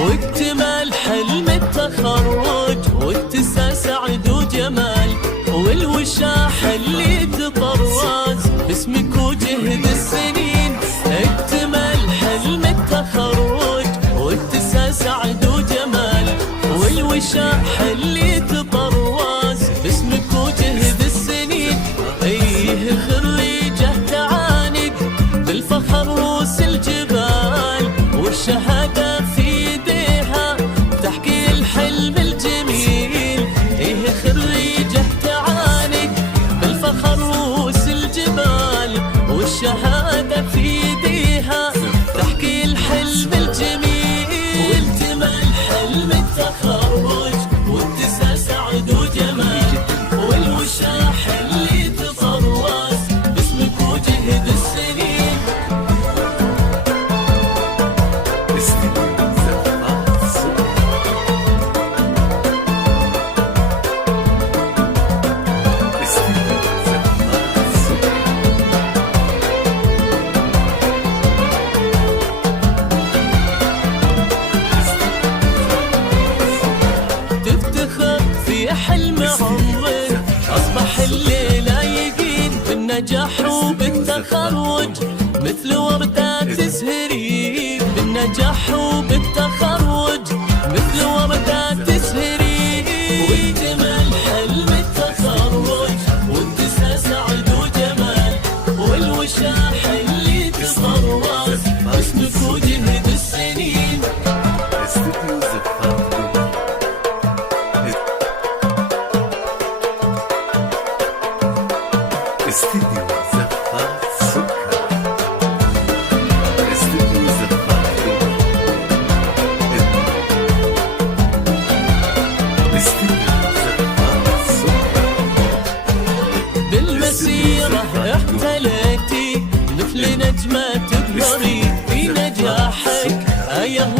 واكتمل حلم التخرج واتساع سعد وجمال، والوشاح اللي تطرز باسمك وجهد السنين. اكتمل حلم التخرج واتساع سعد وجمال، والوشاح اللي تطرز باسمك وجهد السنين. ايه خريجه تعانق بالفخر روس الجبال، والشهاده في ايديها تحكي الحلم الجميل. ايه خريجه تعانق بالفخر روس الجبال، والشهاده في ايديها تحكي الحلم الجميل. واكتمل حلم التخرج واتساع سعد وجمال، والوشاح اللي تطرز باسمك وجهد السنين. تفتخر في حلم عمرك أصبح الليلة يقين بالنجاح وبالتخرج، مثل وردة تزهري بالنجاح وبالتخرج، مثل وردة تزهري. واكتمل حلم التخرج واتساع سعد وجمال، والوشاح اللي تطرز باسمك وجهد السنين. استديو زفاف سكر. استديو زفاف استديو زفاف سكر. بالمسيرة احتليتي مثل نجمة تظهري في نجاحك. آية